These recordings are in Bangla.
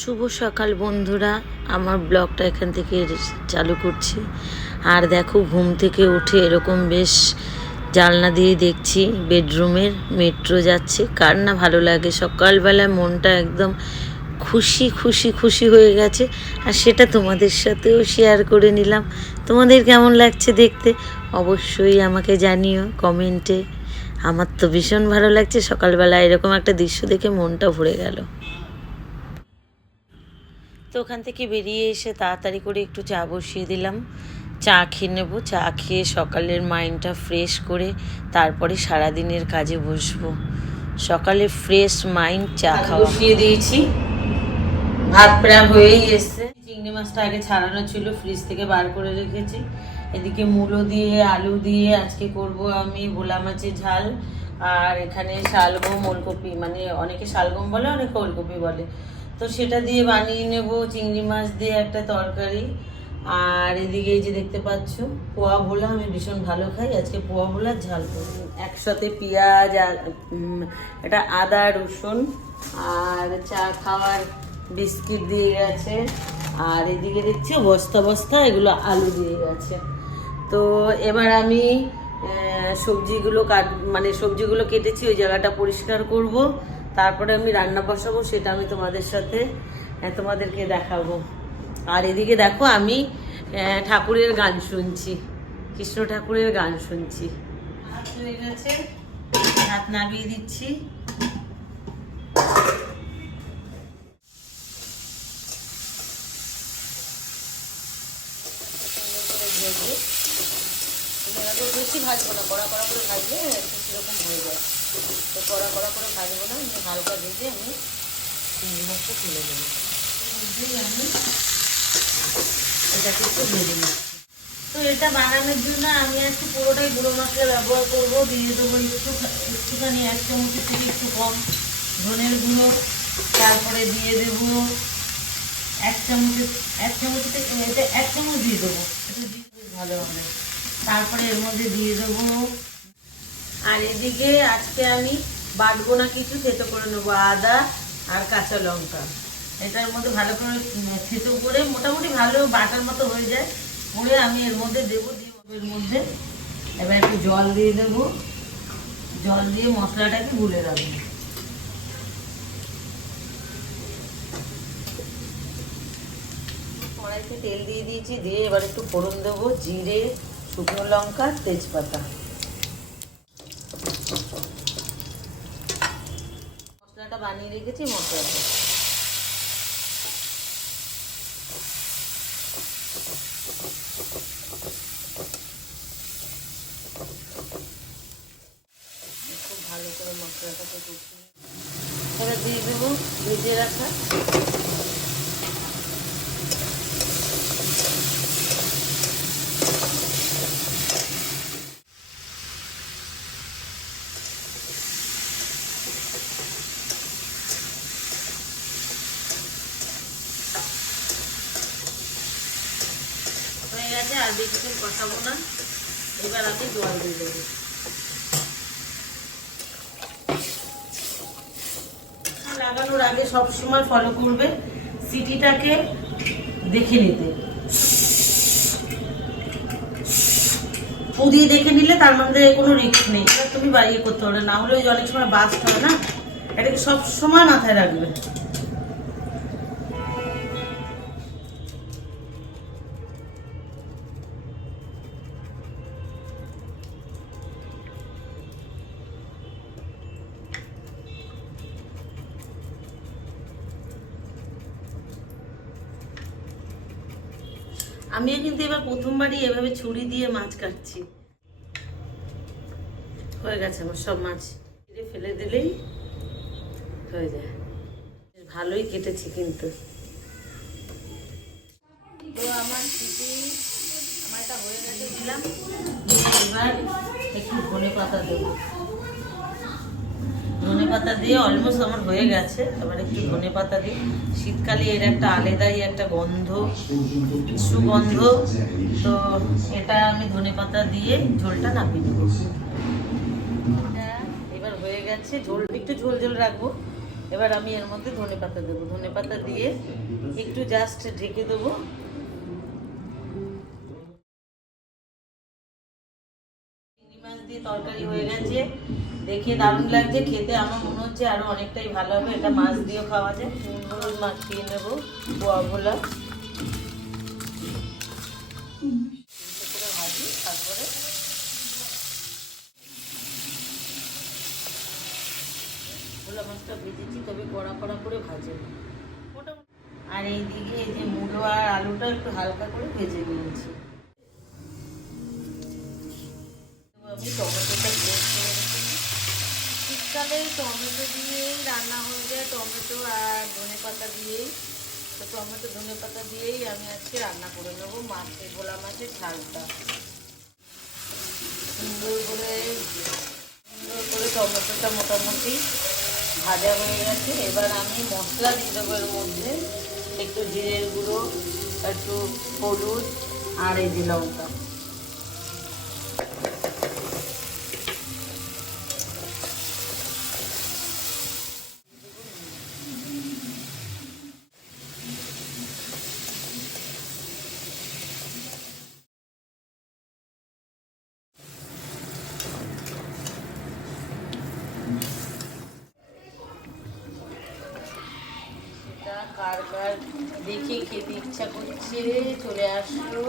শুভ সকাল বন্ধুরা, আমার ব্লগটা এখান থেকে চালু করছি। আর দেখো, ঘুম থেকে উঠে এরকম বেশ জানলা দিয়ে দেখছি বেডরুমের মেট্রো যাচ্ছে। কার না ভালো লাগে? সকালবেলা মনটা একদম খুশি খুশি খুশি হয়ে গেছে। আর সেটা তোমাদের সাথেও শেয়ার করে নিলাম। তোমাদের কেমন লাগছে দেখতে অবশ্যই আমাকে জানিও কমেন্টে। আমার তো ভীষণ ভালো লাগছে, সকালবেলা এরকম একটা দৃশ্য দেখে মনটা ভরে গেল। তো ওখান থেকে বেরিয়ে এসে তাড়াতাড়ি করে একটু চা বসিয়ে দিলাম। চা খেয়ে নেবো। চা খেয়ে সকালের মাইন্ডটা ফ্রেশ করে তারপরে সারাদিনের কাজে বসবো। সকালে ফ্রেশ মাইন্ড চা খাওয়া। বসিয়ে দিয়েছি, ভাত প্রায় হয়েই এসছে। চিংড়ি মাছটা আগে ছাড়ানো ছিল, ফ্রিজ থেকে বার করে রেখেছি। এদিকে মূলো দিয়ে আলু দিয়ে আজকে করব আমি ভোলা মাছের ঝাল। আর এখানে শালগম ওলকপি, মানে অনেকে শালগম বলে অনেকে ওলকপি বলে, তো সেটা দিয়ে বানিয়ে নেব। চিংড়ি মাছ দিয়ে একটা তরকারি। আর এদিকে এই যে দেখতে পাচ্ছ পোয়া ভোলা, আমি ভীষণ ভালো খাই। আজকে পোয়া ভোলার ঝাল করব। একসাথে পেঁয়াজ আর এটা আদা রসুন আর চা খাওয়ার বিস্কিট দিয়ে গেছে। আর এদিকে দেখছি বস্তা বস্তা এগুলো আলু দিয়ে গেছে। তো এবার আমি সবজিগুলো কেটেছি, ওই জায়গাটা পরিষ্কার করব। তারপরে আমি রান্না বসাবো, সেটা আমি তোমাদেরকে দেখাবো। আর এদিকে দেখো, আমি ঠাকুরের গান শুনছি, কৃষ্ণ ঠাকুরের গান শুনছি। ভাত হয়ে গেছে, ভাত নামিয়ে দিচ্ছি। বেশি ভাজবো না, কড়া কড়া করে ভাজলে একটু সেরকম হয়ে যায়। তো কড়া কড়া করে ভাজবো না, হালকা ভেজে আমি চিংড়ি মাছটা তুলে দেবো। আমি এটাকে একটু ভেজে নিচ্ছি। তো এটা বানানোর জন্য আমি আজকে পুরোটাই গুঁড়ো মশলা ব্যবহার করবো। দিয়ে দেবো একটুখানি 1 চামচের থেকে একটু কম ধনের গুঁড়ো। তারপরে দিয়ে দেবো 1 চামচ থেকে এটা 1 চামচ দিয়ে দেবো, এটা দিয়ে বেশ ভালো হবে। তারপরে এর মধ্যে দিয়ে দেবো। আর এদিকে আজকে আমি বাটবো না কিছু, থেতো করে নেবো আদা আর কাঁচা লঙ্কা। এটার মধ্যে ভালো করে থেতো করে মোটামুটি ভালো বাটার মতো হয়ে যায়, করে আমি এর মধ্যে দেবো। দিয়ে এর মধ্যে এবার একটু জল দিয়ে দেবো। জল দিয়ে মশলাটাকে গুলে রাখবো। কড়াইতে তেল দিয়ে দিয়েছি, দিয়ে এবার একটু ফোড়ন দেবো, জিরে, শুকনো লঙ্কা, তেজপাতা। মশলাটা বানিয়ে রেখেছি, মশলাটা খুব ভালো করে মশলাটাকে কষিয়ে এবার দিয়ে দেবো ভেজে রাখা হয়ে গেছে। আর বেশিক্ষণ কষাবো না, এবার আমি জল দিয়ে দেবো। লাগানোর আগে সবসময় ফলো করবে সিটিটাকে দেখে নিতে। পুদিয়ে দেখে নিলে তার মধ্যে কোনো রিস্ক নেই, সেটা তুমি বাড়িয়ে করতে পারবে না, হলে ওই অনেক সময় বাস্ট হয় না। এটাকে সবসময় মাথায় রাখবে। আমিও কিন্তু এবার প্রথমবারই এভাবে ছুরি দিয়ে মাছ কাটছি। হয়ে গেছে আমার সব মাছ, ফেলে দিলেই হয়ে যায়। ভালোই কেটেছি কিন্তু। তো আমার এটা হয়ে গেছে, দিলাম। এবার একটু ধনে পাতা দেবো। ধনে পাতা দিয়ে অলমোস্ট আমার হয়ে গেছে। এবার একটু ধনে পাতা দিই। শীতকালে এর একটা আলাদাই একটা গন্ধ, সুগন্ধ। তো এটা আমি ধনে পাতা দিয়ে ঝোলটা নামিয়ে দেবো। এবার হয়ে গেছে, ঝোল একটু ঝোল ঝোল রাখবো। এবার আমি এর মধ্যে ধনেপাতা দেবো, ধনেপাতা দিয়ে একটু জাস্ট ঢেকে দেবো। চিংড়ি মাছ দিয়ে তরকারি হয়ে গেছে, দেখে দারুণ লাগছে, খেতে আমার মনে হচ্ছে আরো অনেকটাই ভালো হবে। এটা মাছ দিয়েও খাওয়া যায়। নুন হলুদ মাখিয়ে নেবো পোয়া ভোলা ভাজি। তারপরে ভোলা মাছটা ভেজেছি, তবে কড়া কড়া করে ভাজে মোটামুটি। আর এইদিকে এই যে মূলো আর আলুটা একটু হালকা করে ভেজে নিয়েছি। আমি টমেটোটা গ্রেট করে রেখেছি। শীতকালে টমেটো দিয়েই রান্না হয়ে যায়, টমেটো আর ধনেপাতা দিয়েই। তো টমেটো ধনেপাতা দিয়েই আমি আজকে রান্না করে নেবো মাছের ভোলা মাছের ঝালটা। সুন্দর করে টমেটোটা মোটামুটি ভাজা হয়ে গেছে। এবার আমি মশলা দিয়ে দেবো এর মধ্যে, একটু জিরের গুঁড়ো, একটু হলুদ আর এই যে লঙ্কা। কার কার দেখে খেতে ইচ্ছা করছে চলে আসলো।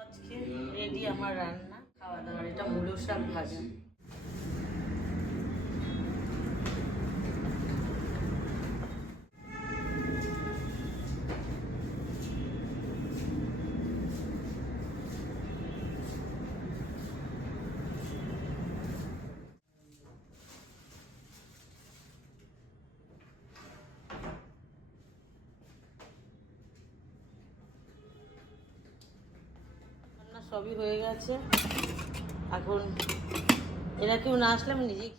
আজকে রেডি আমার রান্না, খাওয়া দাওয়ার। এটা মূলো শাক ভাজা। রান্না সবই হয়ে গেছে। এখন এরা কেউ না আসলে আমি নিজেই